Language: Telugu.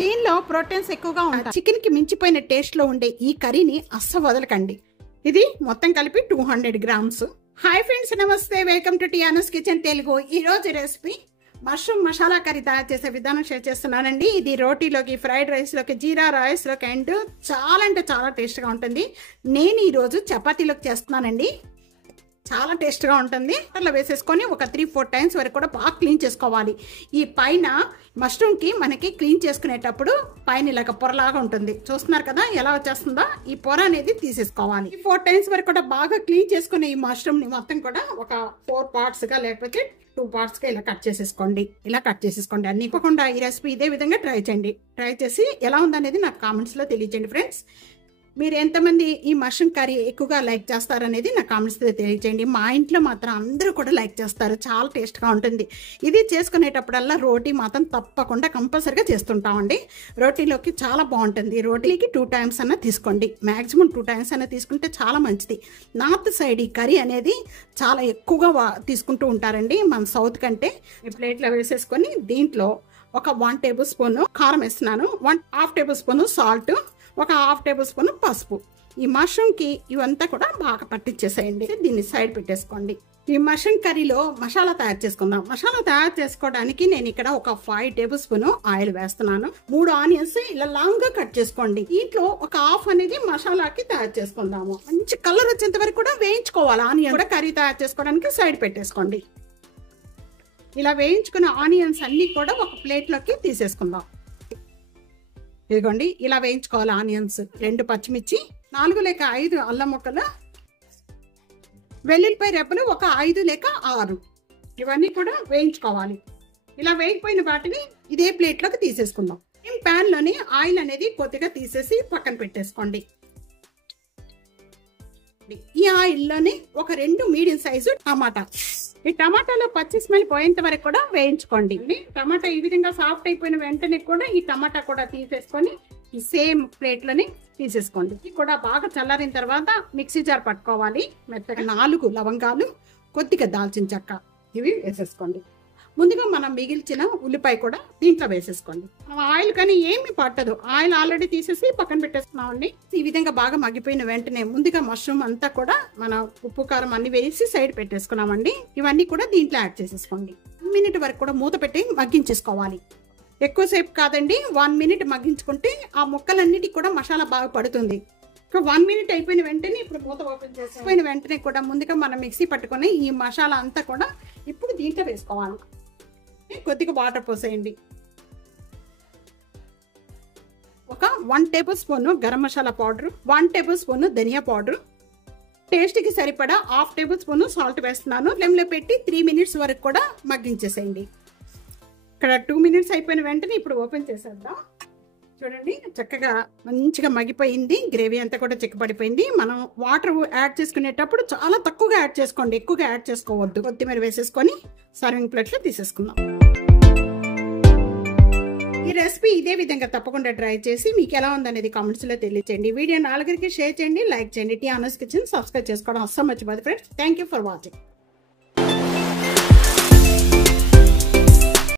దీనిలో ప్రోటీన్స్ ఎక్కువగా ఉంటాయి. చికెన్ కి మించిపోయిన టేస్ట్ లో ఉండే ఈ కర్రీని అస్సలు వదలకండి. ఇది మొత్తం కలిపి 200 గ్రామ్స్. హాయ్ ఫ్రెండ్స్, నమస్తే, వెల్కమ్ టు టియానస్ కిచెన్ తెలుగు. ఈ రోజు రెసిపీ మష్రూమ్ మసాలా కర్రీ తయారు చేసే విధానం షేర్ చేస్తున్నానండి. ఇది రోటీలోకి, ఫ్రైడ్ రైస్ లోకి, జీరా రైస్ లోకి అండ్ చాలా అంటే చాలా టేస్ట్ గా ఉంటుంది. నేను ఈ రోజు చపాతీలోకి చేస్తున్నానండి. చాలా టేస్ట్గా ఉంటుంది. అట్లా వేసేసుకొని ఒక 3-4 టైమ్స్ వరకు కూడా బాగా క్లీన్ చేసుకోవాలి. ఈ పైన మష్రూమ్కి మనకి క్లీన్ చేసుకునేటప్పుడు పైన ఇలాగ పొరలాగా ఉంటుంది. చూస్తున్నారు కదా ఎలా వచ్చేస్తుందో. ఈ పొర అనేది తీసేసుకోవాలి. ఈ 4 టైమ్స్ వరకు కూడా బాగా క్లీన్ చేసుకునే ఈ మష్రూమ్ని మొత్తం కూడా ఒక 4 పార్ట్స్గా లేకపోతే 2 పార్ట్స్గా ఇలా కట్ చేసేసుకోండి. ఇలా కట్ చేసేసుకోండి. అన్ని ఇవ్వకుండా ఈ రెసిపీ ఇదే విధంగా ట్రై చేయండి. ట్రై చేసి ఎలా ఉందనేది నాకు కామెంట్స్లో తెలియజేయండి ఫ్రెండ్స్. మీరు ఎంతమంది ఈ మష్రూమ్ కర్రీ ఎక్కువగా లైక్ చేస్తారనేది నా కామెంట్స్తో తెలియజేయండి. మా ఇంట్లో మాత్రం అందరూ కూడా లైక్ చేస్తారు. చాలా టేస్ట్గా ఉంటుంది. ఇది చేసుకునేటప్పుడల్లా రోటీ మాత్రం తప్పకుండా కంపల్సరీగా చేస్తుంటామండి. రోటీలోకి చాలా బాగుంటుంది. రోటీకి 2 టైమ్స్ అన్న తీసుకోండి. మ్యాక్సిమం 2 టైమ్స్ అన్న తీసుకుంటే చాలా మంచిది. నార్త్ సైడ్ ఈ కర్రీ అనేది చాలా ఎక్కువగా తీసుకుంటూ ఉంటారండి మన సౌత్ కంటే. ఈ ప్లేట్లో వేసేసుకొని దీంట్లో ఒక 1 టేబుల్ స్పూన్ కారం వేస్తున్నాను, 1/2 టేబుల్ స్పూన్ సాల్ట్, ఒక 1/2 టేబుల్ స్పూన్ పసుపు. ఈ మష్రూమ్కి ఇవంతా కూడా బాగా పట్టించేసేయండి. దీన్ని సైడ్ పెట్టేసుకోండి. ఈ మష్రూమ్ కర్రీలో మసాలా తయారు చేసుకుందాం. మసాలా తయారు చేసుకోవడానికి నేను ఇక్కడ ఒక 5 టేబుల్ స్పూన్ ఆయిల్ వేస్తున్నాను. 3 ఆనియన్స్ ఇలా లాంగ్ గా కట్ చేసుకోండి. దీంట్లో ఒక హాఫ్ అనేది మసాలాకి తయారు చేసుకుందాము. మంచి కలర్ వచ్చేంత వరకు కూడా వేయించుకోవాలి. ఆనియన్ కూడా కర్రీ తయారు చేసుకోవడానికి సైడ్ పెట్టేసుకోండి. ఇలా వేయించుకున్న ఆనియన్స్ అన్ని కూడా ఒక ప్లేట్లోకి తీసేసుకుందాం. ఇదిగోండి ఇలా వేయించుకోవాలి. ఆనియన్స్, 2 పచ్చిమిర్చి, 4 లేక 5 అల్లం ముక్కలు, వెల్లుల్లిపాయ రెబ్బలు ఒక 5 లేక 6, ఇవన్నీ కూడా వేయించుకోవాలి. ఇలా వేగిపోయిన వాటిని ఇదే ప్లేట్లోకి తీసేసుకుందాం. ప్యాన్లోని ఆయిల్ అనేది కొద్దిగా తీసేసి పక్కన పెట్టేసుకోండి. ఈ ఆయిల్లోని ఒక 2 మీడియం సైజు టమాటా, ఈ టమాటాలో పచ్చి స్మెల్ పోయేంత వరకు కూడా వేయించుకోండి. టమాటా ఈ విధంగా సాఫ్ట్ అయిపోయిన వెంటనే కూడా ఈ టమాటా కూడా తీసేసుకొని ఈ సేమ్ ప్లేట్లోని తీసేసుకోండి. ఇది కూడా బాగా చల్లారిన తర్వాత మిక్సీ జార్ పట్టుకోవాలి. మెత్తగా 4 లవంగాలు, కొద్దిగా దాల్చిన చెక్క, ఇవి వేసేసుకోండి. ముందుగా మనం మిగిల్చిన ఉల్లిపాయ కూడా దీంట్లో వేసేసుకోండి. ఆయిల్ కానీ ఏమి పట్టదు. ఆయిల్ ఆల్రెడీ తీసేసి పక్కన పెట్టేసుకున్నామండి. ఈ విధంగా బాగా మగ్గిపోయిన వెంటనే ముందుగా మష్రూమ్ అంతా కూడా మన ఉప్పు కారం అన్ని వేసి సైడ్ పెట్టేసుకున్నామండి. ఇవన్నీ కూడా దీంట్లో యాడ్ చేసేసుకోండి. 1 మినిట్ వరకు కూడా మూత పెట్టి మగ్గించేసుకోవాలి. ఎక్కువసేపు కాదండి, 1 మినిట్ మగ్గించుకుంటే ఆ ముక్కలన్నిటికీ కూడా మసాలా బాగా పడుతుంది. 1 మినిట్ అయిపోయిన వెంటనే ఇప్పుడు మూత ఓపెన్ చేసిపోయిన వెంటనే కూడా ముందుగా మనం మిక్సీ పట్టుకొని ఈ మసాలా అంతా కూడా ఇప్పుడు దీంట్లో వేసుకోవాలి. కొద్దిగా వాటర్ పోసేయండి. ఒక 1 tablespoon garam masala powder, 1 tablespoon ధనియా పౌడర్, టేస్ట్కి సరిపడా 1/2 టేబుల్ స్పూన్ సాల్ట్ వేస్తున్నాను. ఫ్లేమ్లో పెట్టి 3 మినిట్స్ వరకు కూడా మగ్గించేసేయండి. ఇక్కడ 2 మినిట్స్ అయిపోయిన వెంటనే ఇప్పుడు ఓపెన్ చేసేద్దాం. చూడండి చక్కగా మంచిగా మగ్గిపోయింది. గ్రేవీ అంతా కూడా చిక్కబడిపోయింది. మనం వాటర్ యాడ్ చేసుకునేటప్పుడు చాలా తక్కువగా యాడ్ చేసుకోండి, ఎక్కువగా యాడ్ చేసుకోవద్దు. కొత్తిమీర వేసేసుకొని సర్వింగ్ ప్లేట్లో తీసేసుకుందాం. ఈ రెసిపీ ఇదే విధంగా తప్పకుండా ట్రై చేసి మీకు ఎలా ఉందనేది కామెంట్స్లో తెలియచేయండి. వీడియో 4కి షేర్ చేయండి, లైక్ చేయండి. టియానస్ కిచెన్ సబ్స్క్రైబ్ చేసుకోవడం అస్సలు మర్చిపోదు friends. Thank you for watching.